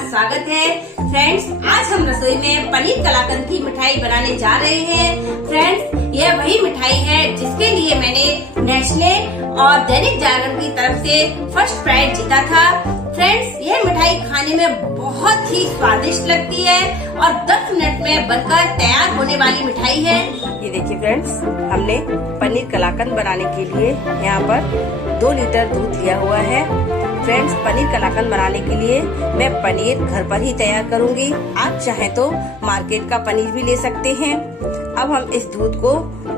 स्वागत है। फ्रेंड्स, आज हम रसोई में पनीर कलाकंद की मिठाई बनाने जा रहे हैं। फ्रेंड्स, यह वही मिठाई है जिसके लिए मैंने नेस्ले और दैनिक जागरण की तरफ से फर्स्ट प्राइज जीता था। फ्रेंड्स, यह मिठाई खाने में बहुत ही स्वादिष्ट लगती है और 10 मिनट में बनकर तैयार होने वाली मिठाई है। ये देखिए फ्रेंड्स, हमने पनीर कलाकंद बनाने के लिए यहाँ पर 2 लीटर दूध लिया हुआ है। फ्रेंड्स, पनीर कलाकंद बनाने के लिए मैं पनीर घर पर ही तैयार करूंगी। आप चाहें तो मार्केट का पनीर भी ले सकते हैं। अब हम इस दूध को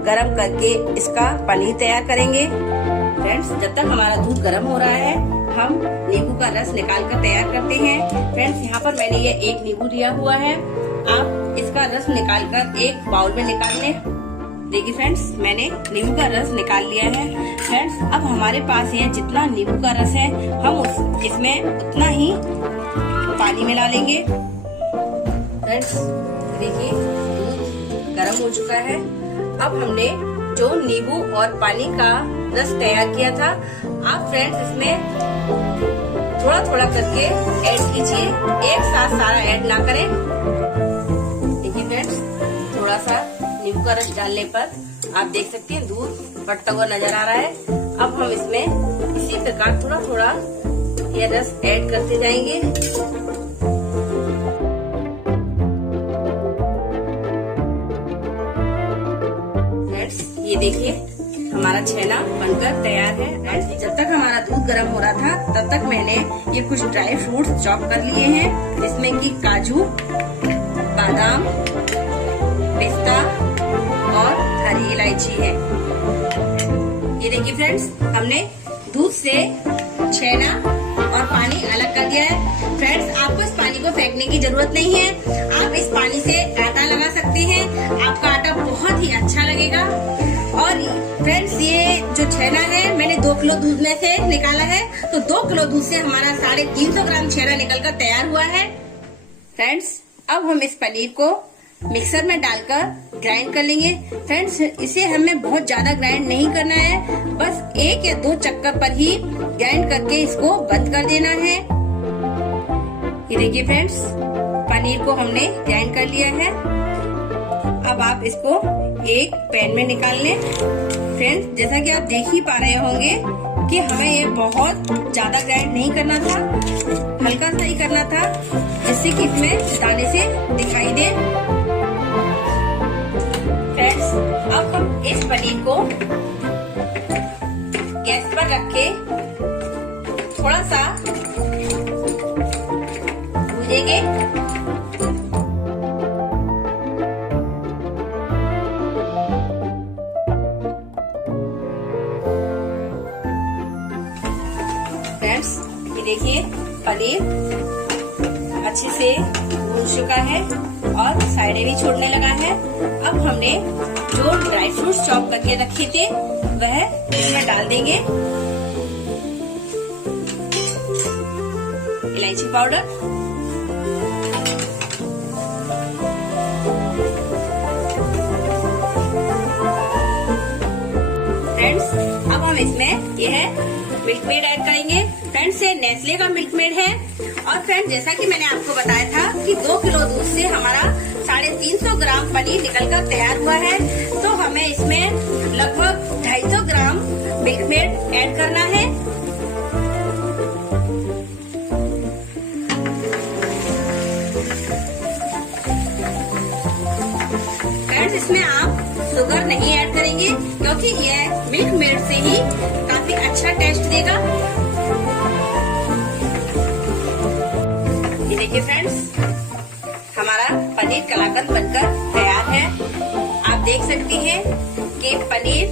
गर्म करके इसका पनीर तैयार करेंगे। फ्रेंड्स, जब तक हमारा दूध गर्म हो रहा है हम नींबू का रस निकाल कर तैयार करते हैं। फ्रेंड्स, यहाँ पर मैंने ये 1 नींबू लिया हुआ है। आप इसका रस निकाल कर एक बाउल में निकाल लें। देखिए फ्रेंड्स, मैंने नींबू का रस निकाल लिया है। फ्रेंड्स, अब हमारे पास ये जितना नींबू का रस है हम इसमें उतना ही पानी मिला लेंगे। फ्रेंड्स, देखिए दूध गर्म हो चुका है। अब हमने जो नींबू और पानी का रस तैयार किया था, आप फ्रेंड्स इसमें थोड़ा थोड़ा करके ऐड कीजिए, एक साथ सारा ऐड ना करें। देखिए फ्रेंड्स, थोड़ा सा नींबू का रस डालने पर आप देख सकते हैं दूध फटता हुआ नजर आ रहा है। अब हम इसमें इसी प्रकार थोड़ा थोड़ा ये रस ऐड करते जाएंगे। फ्रेंड्स, ये देखिए हमारा छेना बनकर तैयार है। जब तक हमारा दूध गर्म हो रहा था तब तक मैंने ये कुछ ड्राई फ्रूट्स चॉप कर लिए हैं, जिसमें कि काजू, बादाम, पिस्ता और हरी इलायची है। ये देखिए फ्रेंड्स, हमने दूध से छेना और पानी अलग कर दिया है। फ्रेंड्स, आपको इस पानी को फेंकने की जरूरत नहीं है। आप इस पानी से आटा लगा सकते हैं। आपका आटा बहुत ही अच्छा लगेगा। और फ्रेंड्स, ये जो छेना है मैंने 2 किलो दूध में से निकाला है, तो 2 किलो दूध से हमारा 350 ग्राम छेना निकलकर तैयार हुआ है। फ्रेंड्स, अब हम इस पनीर को मिक्सर में डालकर ग्राइंड कर लेंगे। फ्रेंड्स, इसे हमें बहुत ज्यादा ग्राइंड नहीं करना है, बस 1 या 2 चक्कर पर ही ग्राइंड करके इसको बंद कर देना है। ये देखिए फ्रेंड्स, पनीर को हमने ग्राइंड कर लिया है। अब आप इसको एक पैन में निकाल लें। फ्रेंड्स, जैसा कि आप देख ही पा रहे होंगे कि हमें ये बहुत ज्यादा ग्राइंड नहीं करना था, हल्का सा ही करना था, जिससे कि इसमें दाने से दिखाई दे। फ्रेंड्स, अब हम इस पनीर को गैस पर रख के थोड़ा सा भूनेंगे। फ्रेंड्स, ये देखिए पनीर अच्छे से भून चुका है और साइडें भी छोड़ने लगा है। अब हमने जो ड्राई फ्रूट्स चॉप करके रखे थे वह इसमें डाल देंगे। इलायची पाउडर, फ्रेंड्स, अब हम इसमें यह मिल्कमेड ऐड करेंगे। फ्रेंड्स, ये नेस्ले का मिल्कमेड है। और फ्रेंड्स, जैसा कि मैंने आपको बताया था कि 2 किलो दूध से हमारा 350 ग्राम पनीर निकलकर तैयार हुआ है, तो हमें इसमें लगभग 250 ग्राम मिल्कमेड ऐड करना है। फ्रेंड्स, इसमें आप शुगर नहीं ऐड करेंगे क्योंकि यह मिल्कमेड से ही काफी अच्छा टेस्ट देगा। ये देखिए फ्रेंड्स, हमारा पनीर कलाकंद बनकर तैयार है। आप देख सकती हैं कि पनीर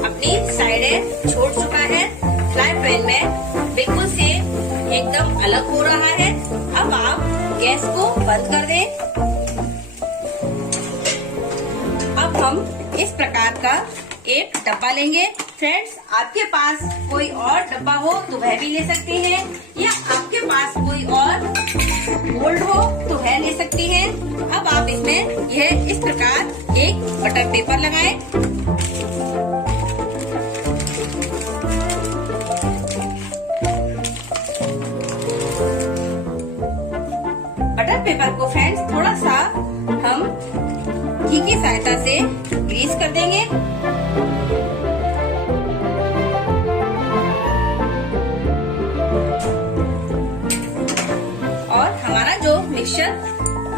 अपनी साइडें छोड़ चुका है। फ्राई पैन में बिल्कुल से एकदम अलग हो रहा है। अब आप गैस को बंद कर दें। अब हम इस प्रकार का एक डब्बा लेंगे। फ्रेंड्स, आपके पास कोई और डब्बा हो तो वह भी ले सकते हैं, या आपके पास कोई और मोल्ड हो तो वह ले सकती हैं। अब आप इसमें यह इस प्रकार एक बटर पेपर लगाएं। बटर पेपर को फ्रेंड्स थोड़ा सा हम घी की सहायता से ग्रीस कर देंगे। और हमारा जो मिक्सचर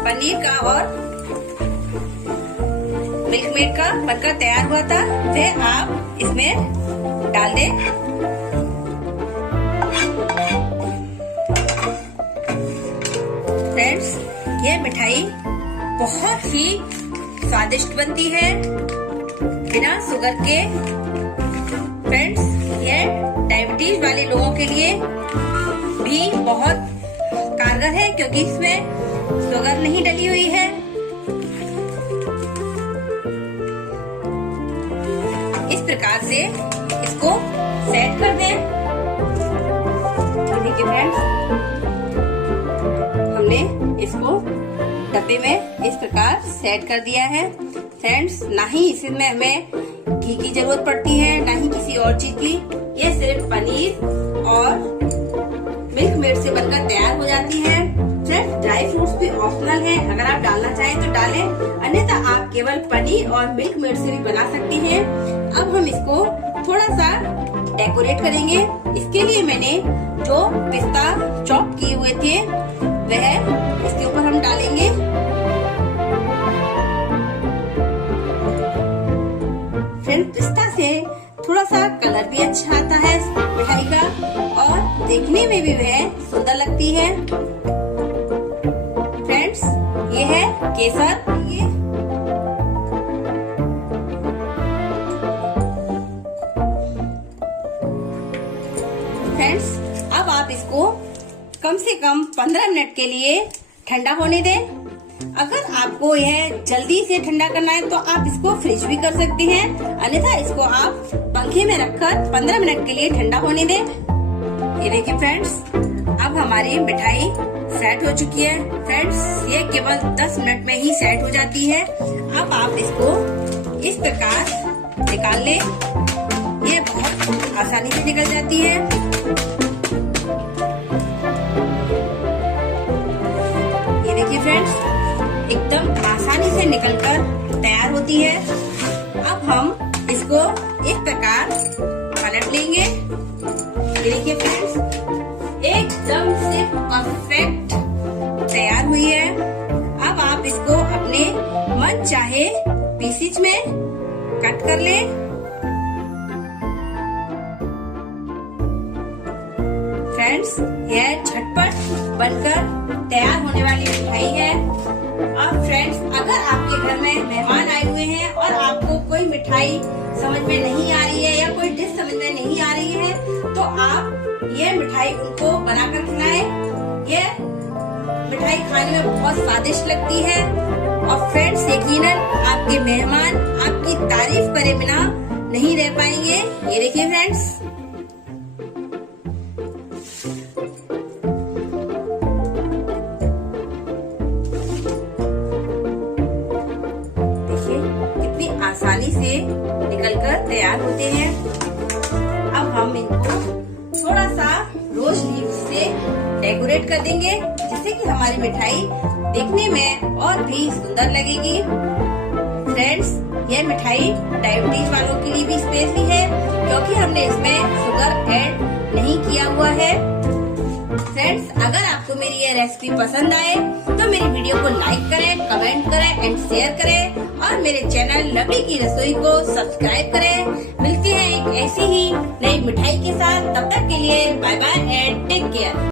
पनीर का और मिल्कमेड का बनकर तैयार हुआ था, वह आप इसमें डाल दें। फ्रेंड्स, यह मिठाई बहुत ही स्वादिष्ट बनती है बिना शुगर के। फ्रेंड्स, यह डायबिटीज वाले लोगों के लिए भी बहुत कारगर है क्योंकि इसमें शुगर नहीं डली हुई है। इस प्रकार से इसको सेट कर दें। देखिए फ्रेंड्स, हमने इसको डब्बे में इस प्रकार सेट कर दिया है। फ्रेंड्स, ना ही इसमें हमें घी की जरूरत पड़ती है, ना ही किसी और चीज की। ये सिर्फ पनीर और मिल्कमेड से बनकर तैयार हो जाती है। फ्रेंड्स, ड्राई फ्रूट्स भी ऑप्शनल है, अगर आप डालना चाहें तो डालें, अन्यथा आप केवल पनीर और मिल्कमेड से भी बना सकती हैं। अब हम इसको थोड़ा सा डेकोरेट करेंगे। इसके लिए मैंने जो पिस्ता चॉप किए हुए थे वह इसके ऊपर हम डालेंगे। फ्रेंड्स, पिस्ता से थोड़ा सा कलर भी अच्छा आता है मिठाई का और देखने में भी वह सुंदर लगती है। फ्रेंड्स, ये है केसर। फ्रेंड्स, अब आप इसको कम से कम 15 मिनट के लिए ठंडा होने दें। अगर आपको यह जल्दी से ठंडा करना है तो आप इसको फ्रिज भी कर सकते हैं, अन्यथा इसको आप पंखे में रखकर 15 मिनट के लिए ठंडा होने दें। ये देखिए फ्रेंड्स, अब हमारी मिठाई सेट हो चुकी है। फ्रेंड्स, ये केवल 10 मिनट में ही सेट हो जाती है। अब आप इसको इस प्रकार निकाल लें। ये बहुत आसानी से निकल जाती है। ये देखिए फ्रेंड्स, एकदम आसानी से निकलकर तैयार होती है। अब हम इसको इस प्रकार पलट लेंगे। ये देखिए फ्रेंड्स, एकदम से परफेक्ट तैयार हुई है। अब आप इसको अपने मन चाहे पीसेज में कट कर लें। फ्रेंड्स, यह झटपट बनकर तैयार होने वाली मिठाई है। और फ्रेंड्स, अगर आपके घर में मेहमान आए हुए हैं और आपको कोई मिठाई समझ में नहीं आ रही है या कोई डिश समझ में नहीं आ रही है तो आप ये मिठाई उनको बनाकर खिलाएं। ये मिठाई खाने में बहुत स्वादिष्ट लगती है और फ्रेंड्स, यकीनन आपके मेहमान आपकी तारीफ करे बिना नहीं रह पाएंगे। ये देखिए फ्रेंड्स, आसानी से निकलकर तैयार होते हैं। अब हम इनको थोड़ा सा रोज लीफ से डेकोरेट कर देंगे, जिससे कि हमारी मिठाई देखने में और भी सुंदर लगेगी। फ्रेंड्स, यह मिठाई डायबिटीज वालों के लिए भी स्पेशली है क्योंकि हमने इसमें शुगर ऐड नहीं किया हुआ है। फ्रेंड्स, अगर आपको मेरी ये रेसिपी पसंद आए तो मेरी वीडियो को लाइक करें, कमेंट करें एंड शेयर करें और मेरे चैनल लवली की रसोई को सब्सक्राइब करें। मिलते हैं एक ऐसी ही नई मिठाई के साथ, तब तक के लिए bye bye and take care.